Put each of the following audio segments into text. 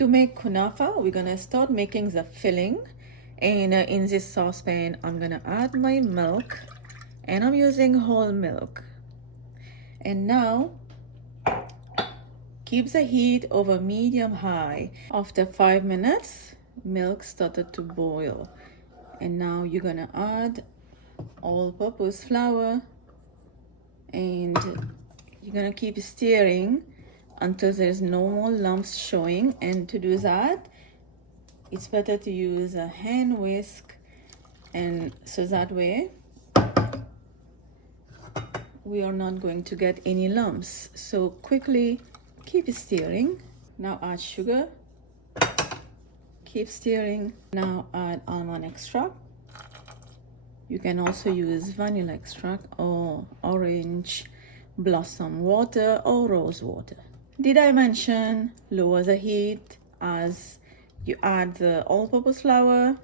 To make kunafa, we're gonna start making the filling, and in this saucepan I'm gonna add my milk, and I'm using whole milk. And now keep the heat over medium high. After 5 minutes, milk started to boil, and now you're gonna add all-purpose flour, and you're gonna keep stirring until there's no more lumps showing. And to do that, it's better to use a hand whisk, and so that way we are not going to get any lumps. So quickly keep stirring. Now add sugar, keep stirring. Now add almond extract. You can also use vanilla extract or orange blossom water or rose water. Did I mention lower the heat as you add the all-purpose flour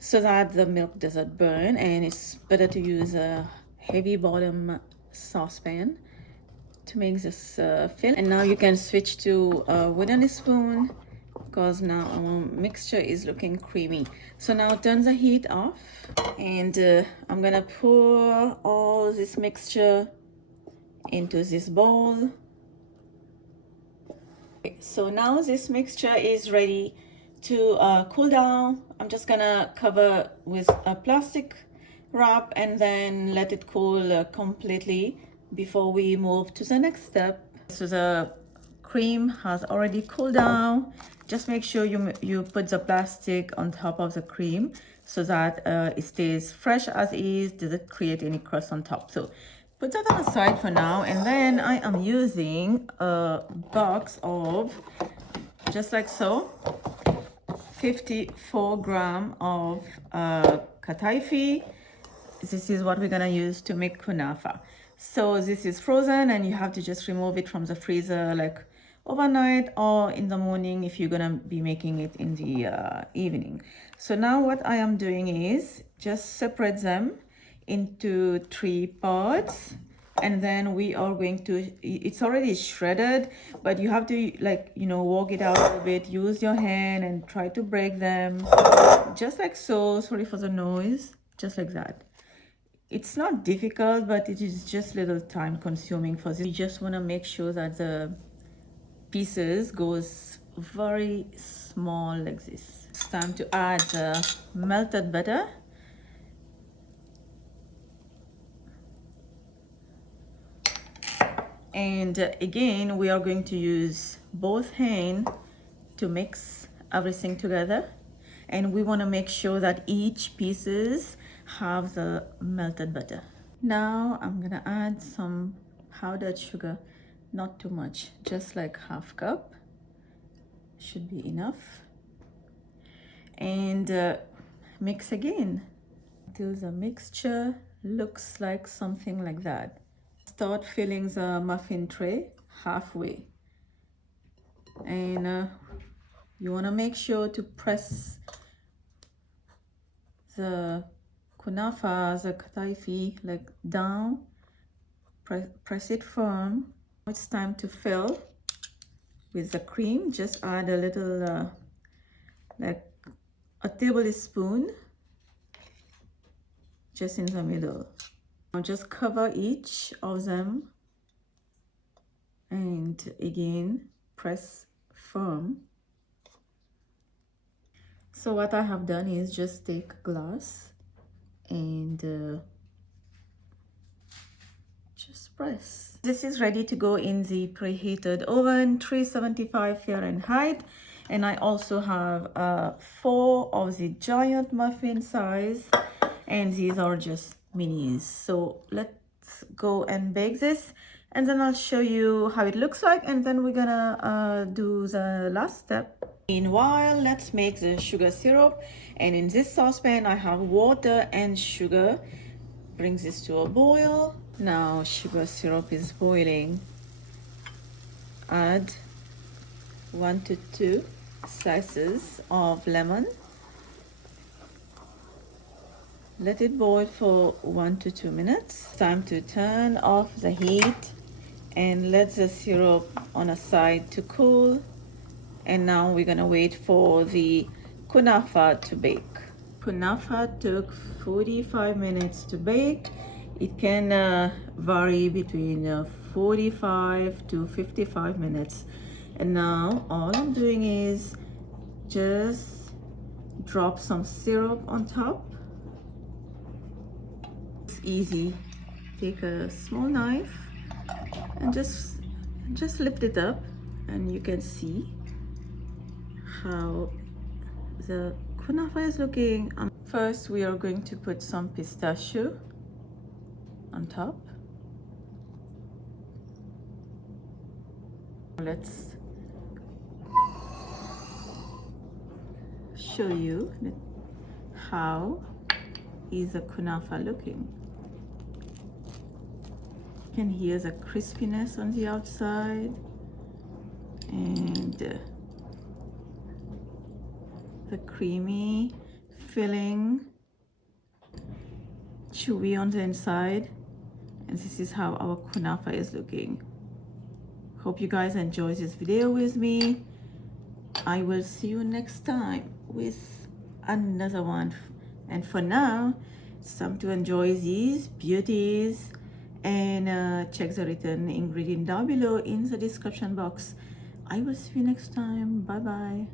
so that the milk doesn't burn, and it's better to use a heavy bottom saucepan to make this fill. And now you can switch to a wooden spoon because now our mixture is looking creamy. So now turn the heat off, and I'm gonna pour all this mixture into this bowl. So now this mixture is ready to cool down. I'm just gonna cover with a plastic wrap and then let it cool completely before we move to the next step. So the cream has already cooled down. Just make sure you put the plastic on top of the cream so that it stays fresh as is, doesn't create any crust on top. So put that on the side for now, and then I am using a box of, just like so, 54 grams of kataifi. This is what we're gonna use to make kunafa. So this is frozen, and you have to just remove it from the freezer like overnight or in the morning if you're gonna be making it in the evening. So now what I am doing is just separate them into 3 parts, and then we are going to, it's already shredded, but you have to, like, you know, walk it out a little bit, use your hand and try to break them just like so. Sorry for the noise. Just like that. It's not difficult, but it is just a little time consuming for this. You just want to make sure that the pieces goes very small like this. It's time to add the melted butter. And again, we are going to use both hands to mix everything together, and we want to make sure that each pieces have the melted butter. Now I'm gonna add some powdered sugar, not too much, just like half cup should be enough, and mix again until the mixture looks like something like that. Start filling the muffin tray halfway, and you want to make sure to press the kunafa, the kataifi, like down, press it firm. It's time to fill with the cream. Just add a little like a tablespoon just in the middle. Now just cover each of them, and again press firm. So what I have done is just take a glass and just press. This is ready to go in the preheated oven, 375 Fahrenheit. And I also have 4 of the giant muffin size, and these are just minis. So let's go and bake this, and then I'll show you how it looks like, and then we're gonna do the last step. Meanwhile, let's make the sugar syrup, and in this saucepan I have water and sugar. Bring this to a boil. Now sugar syrup is boiling. Add 1 to 2 slices of lemon. Let it boil for 1 to 2 minutes. Time to turn off the heat and let the syrup on a side to cool. And now we're gonna wait for the kunafa to bake. Kunafa took 45 minutes to bake. It can vary between 45 to 55 minutes. And now all I'm doing is just drop some syrup on top. It's easy. Take a small knife and just lift it up, and you can see how the kunafa is looking. First, we are going to put some pistachio on top. Let's show you how is the kunafa looking. You can hear the crispiness on the outside and the creamy filling, chewy on the inside. And this is how our kunafa is looking. Hope you guys enjoy this video with me. I will see you next time with another one. And for now, it's time to enjoy these beauties, and check the written ingredient down below in the description box. I will see you next time. Bye bye.